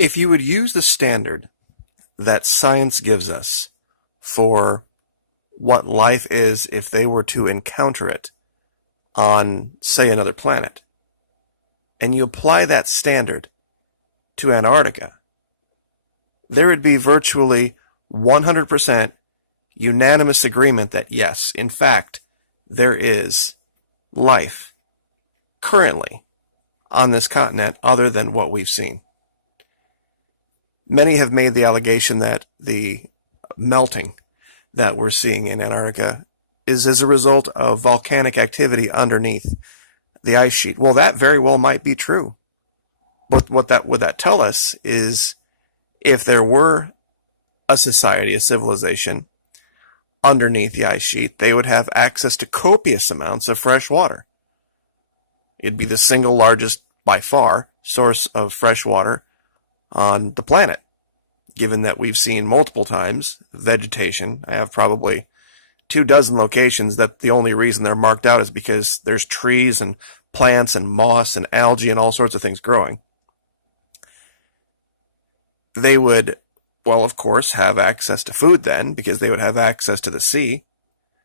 If you would use the standard that science gives us for what life is if they were to encounter it on, say, another planet, and you apply that standard to Antarctica, there would be virtually 100% unanimous agreement that yes, in fact, there is life currently on this continent other than what we've seen. Many have made the allegation that the melting that we're seeing in Antarctica is as a result of volcanic activity underneath the ice sheet. Well, that very well might be true. But what would that tell us is if there were a society, a civilization underneath the ice sheet, they would have access to copious amounts of fresh water. It'd be the single largest, by far, source of fresh water on the planet, given that we've seen multiple times vegetation. I have probably 24 locations that the only reason they're marked out is because there's trees and plants and moss and algae and all sorts of things growing. They would, well, of course, have access to food then, because they would have access to the sea.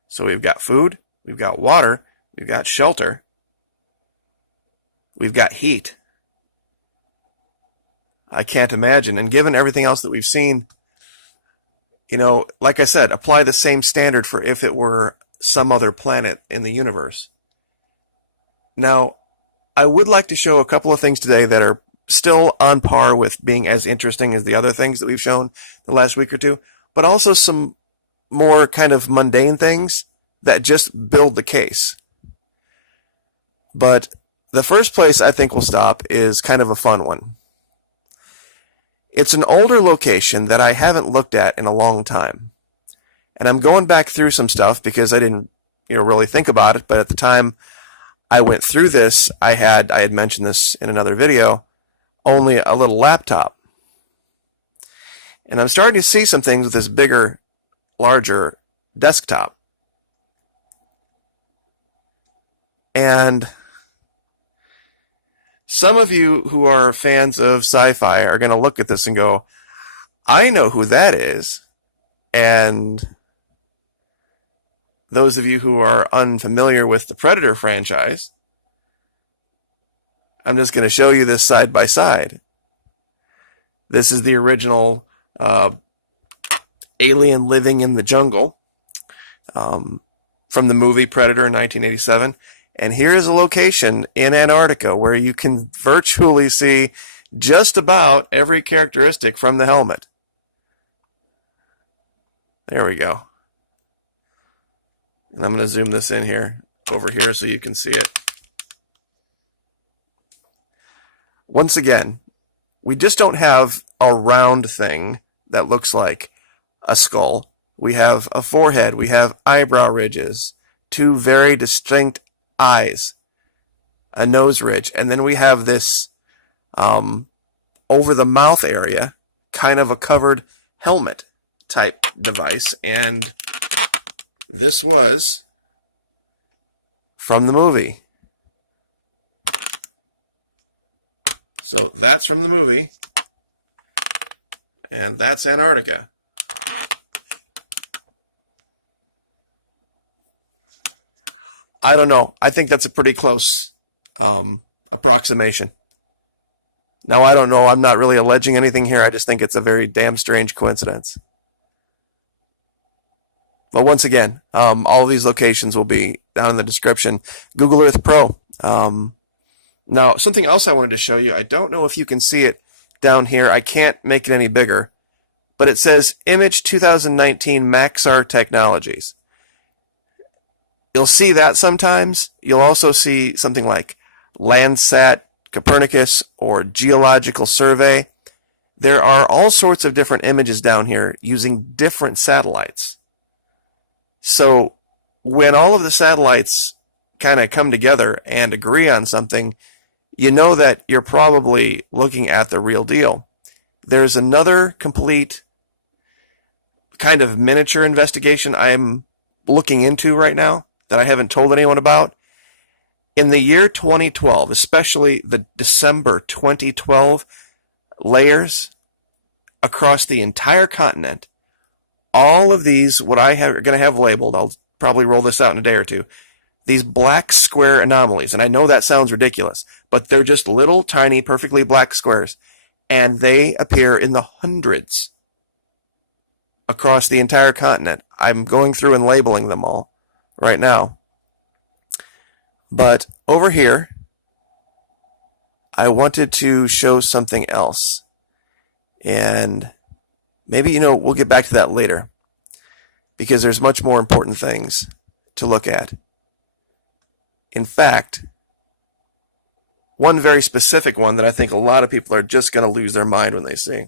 So we've got food, we've got water, we've got shelter, we've got heat. I can't imagine. And given everything else that we've seen, you know, like I said, apply the same standard for if it were some other planet in the universe. Now, I would like to show a couple of things today that are still on par with being as interesting as the other things that we've shown the last week or two, but also some more kind of mundane things that just build the case. But the first place I think we'll stop is kind of a fun one. It's an older location that I haven't looked at in a long time. And I'm going back through some stuff because I didn't, really think about it, but at the time I went through this, I had mentioned this in another video, only a little laptop. And I'm starting to see some things with this bigger, larger desktop. And some of you who are fans of sci-fi are going to look at this and go, I know who that is. And those of you who are unfamiliar with the Predator franchise, I'm just going to show you this side by side. This is the original alien living in the jungle from the movie Predator in 1987. And here is a location in Antarctica where you can virtually see just about every characteristic from the helmet. There we go. And I'm going to zoom this in here, over here, so you can see it. Once again, we just don't have a round thing that looks like a skull. We have a forehead, we have eyebrow ridges, two very distinct eyes, a nose ridge, and then we have this over the mouth area, kind of a covered helmet type device, and this was from the movie. So that's from the movie, and that's Antarctica. I don't know. I think that's a pretty close approximation. Now, I don't know. I'm not really alleging anything here. I just think it's a very damn strange coincidence. But once again, all of these locations will be down in the description. Google Earth Pro. Now, something else I wanted to show you. I don't know if you can see it down here. I can't make it any bigger. But it says Image 2019 MAXAR Technologies. You'll see that sometimes. You'll also see something like Landsat, Copernicus, or Geological Survey. There are all sorts of different images down here using different satellites. So when all of the satellites kind of come together and agree on something, you know that you're probably looking at the real deal. There's another complete kind of miniature investigation I'm looking into right now that I haven't told anyone about. In the year 2012, especially the December 2012, layers across the entire continent. All of these, what I are going to have labeled, I'll probably roll this out in a day or two, these black square anomalies. And I know that sounds ridiculous, but they're just little tiny perfectly black squares, and they appear in the hundreds across the entire continent. I'm going through and labeling them all right now. But over here, I wanted to show something else. And maybe, we'll get back to that later, because there's much more important things to look at. In fact, one very specific one that I think a lot of people are just going to lose their mind when they see.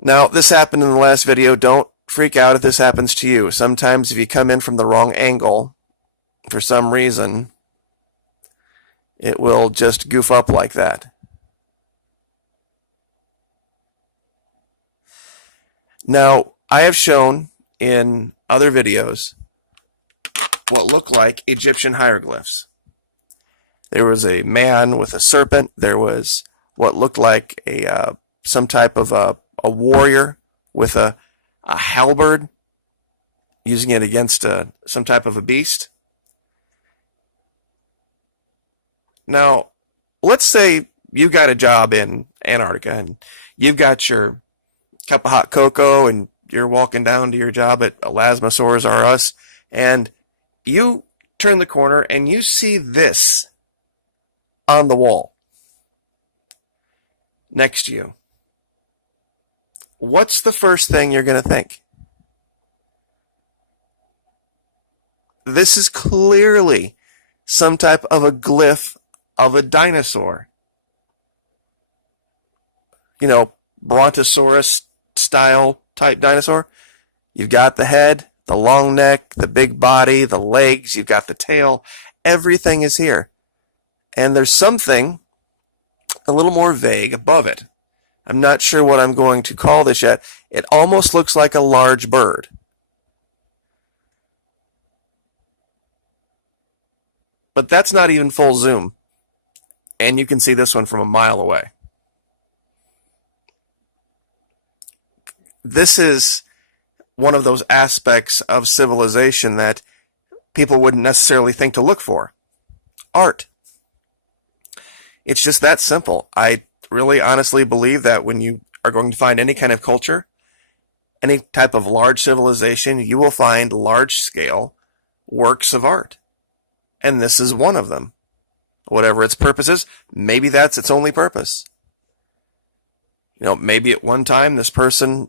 Now, this happened in the last video. Don't freak out if this happens to you. Sometimes if you come in from the wrong angle, for some reason, it will just goof up like that. Now, I have shown in other videos what look like Egyptian hieroglyphs. There was a man with a serpent. There was what looked like some type of a warrior with a halberd, using it against some type of a beast. Now, let's say you got a job in Antarctica and you've got your cup of hot cocoa and you're walking down to your job at Pleisiosaur R Us, and you turn the corner and you see this on the wall next to you. What's the first thing you're going to think? This is clearly some type of a glyph of a dinosaur. Brontosaurus style type dinosaur. You've got the head, the long neck, the big body, the legs, you've got the tail. Everything is here. And there's something a little more vague above it. I'm not sure what I'm going to call this yet. It almost looks like a large bird. But that's not even full zoom. And you can see this one from a mile away. This is one of those aspects of civilization that people wouldn't necessarily think to look for. Art. It's just that simple. I really honestly believe that when you are going to find any kind of culture, any type of large civilization, you will find large-scale works of art. And this is one of them. Whatever its purpose is, maybe that's its only purpose. Maybe at one time this person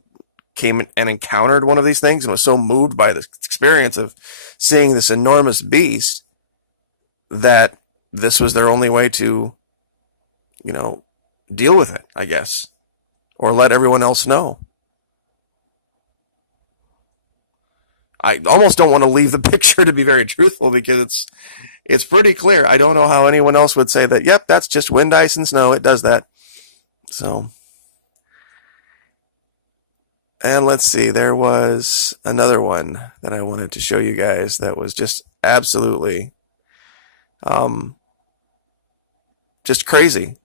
came and encountered one of these things and was so moved by the experience of seeing this enormous beast that this was their only way to, deal with it, I guess, or let everyone else know. I almost don't want to leave the picture, to be very truthful, because it's pretty clear. I don't know how anyone else would say that, yep, that's just wind, ice, and snow. It does that. So, and let's see, there was another one that I wanted to show you guys that was just absolutely just crazy.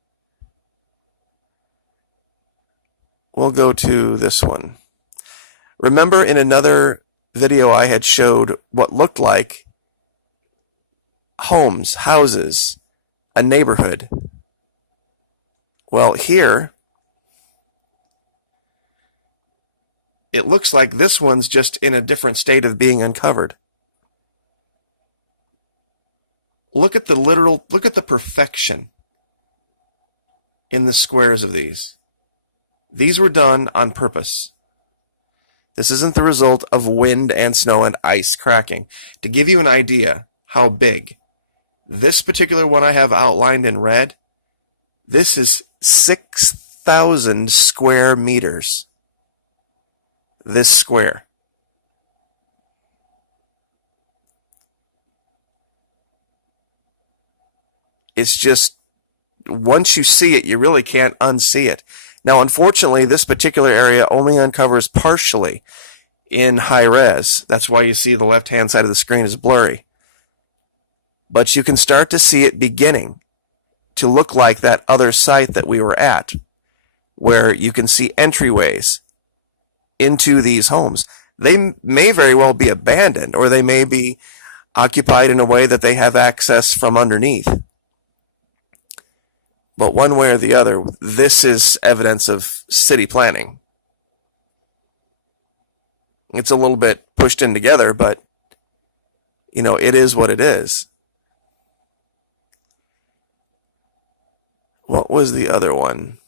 We'll go to this one. Remember in another video I had showed what looked like homes, houses, a neighborhood. Well, here it looks like this one's just in a different state of being uncovered. Look at the perfection in the squares of these. These were done on purpose. This isn't the result of wind and snow and ice cracking. To give you an idea how big, this particular one I have outlined in red, this is 6,000 square meters. This square. It's just, once you see it, you really can't unsee it. Now, unfortunately, this particular area only uncovers partially in high res. That's why you see the left-hand side of the screen is blurry. But you can start to see it beginning. to look like that other site that we were at, where you can see entryways into these homes. They may very well be abandoned, or they may be occupied in a way that they have access from underneath. But one way or the other, this is evidence of city planning. It's a little bit pushed in together, but it is what it is. What was the other one?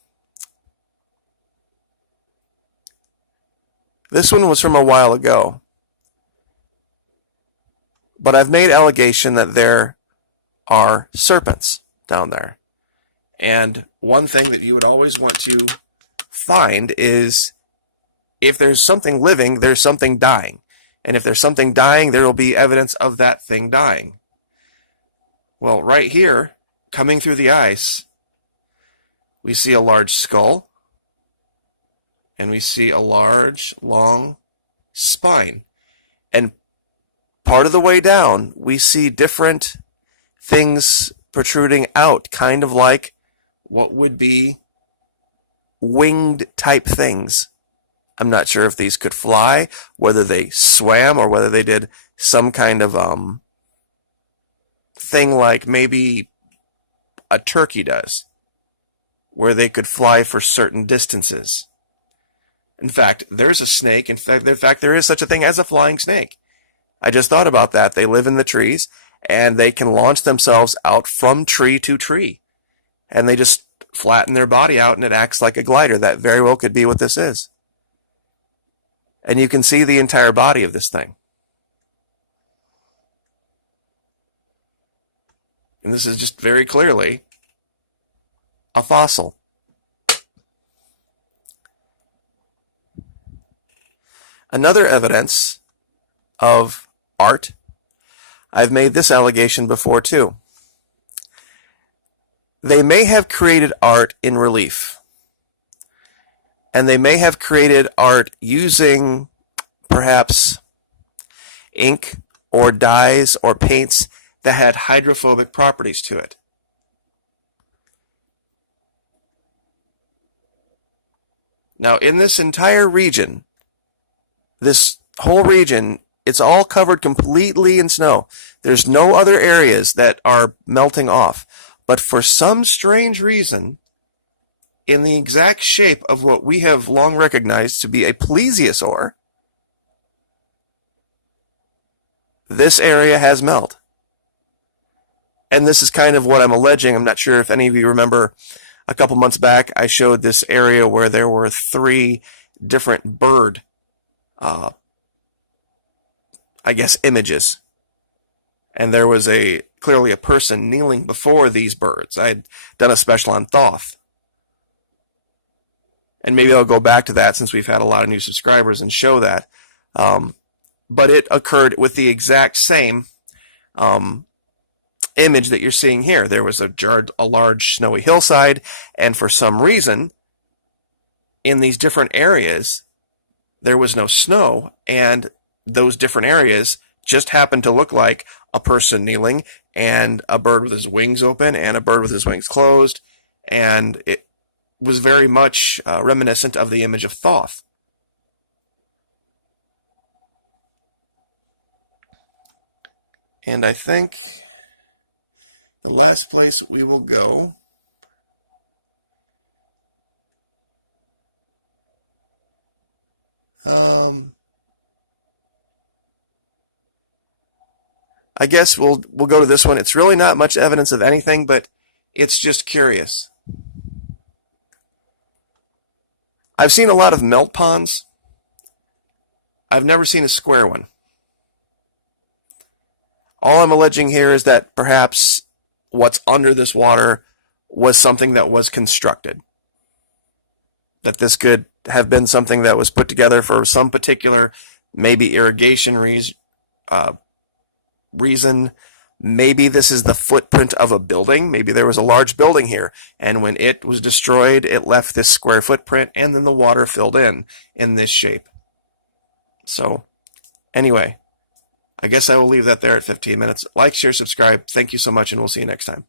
This one was from a while ago. But I've made allegation that there are serpents down there. And one thing that you would always want to find is, if there's something living, there's something dying. And if there's something dying, there will be evidence of that thing dying. Well, right here, coming through the ice, we see a large skull, and we see a large, long spine. And part of the way down, we see different things protruding out, kind of like what would be winged type things. I'm not sure if these could fly, whether they swam, or whether they did some kind of thing like maybe a turkey does, where they could fly for certain distances. In fact, there's a snake. In fact, there is such a thing as a flying snake. I just thought about that. They live in the trees, and they can launch themselves out from tree to tree. And they just flatten their body out, and it acts like a glider. That very well could be what this is. And you can see the entire body of this thing. And this is just very clearly a fossil. Another evidence of art, I've made this allegation before too. They may have created art in relief. And they may have created art using perhaps ink or dyes or paints that had hydrophobic properties to it. Now, in this entire region, this whole region, it's all covered completely in snow. There's no other areas that are melting off. But for some strange reason, in the exact shape of what we have long recognized to be a plesiosaur, this area has melt. And this is kind of what I'm alleging. I'm not sure if any of you remember, a couple months back, I showed this area where there were 3 different bird, images. And there was clearly a person kneeling before these birds. I had done a special on Thoth. And maybe I'll go back to that since we've had a lot of new subscribers and show that. But it occurred with the exact same image that you're seeing here. There was a large snowy hillside, and for some reason, in these different areas, there was no snow, and those different areas just happened to look like a person kneeling, and a bird with his wings open, and a bird with his wings closed, and it was very much reminiscent of the image of Thoth. And I think the last place we will go I guess we'll go to this one. It's really not much evidence of anything, but it's just curious. I've seen a lot of melt ponds. I've never seen a square one. All I'm alleging here is that perhaps what's under this water was something that was constructed. That this could have been something that was put together for some particular, maybe irrigation reason. Maybe this is the footprint of a building. Maybe there was a large building here, and when it was destroyed, it left this square footprint, and then the water filled in this shape. So, anyway, I guess I will leave that there at 15 minutes. Like, share, subscribe. Thank you so much, and we'll see you next time.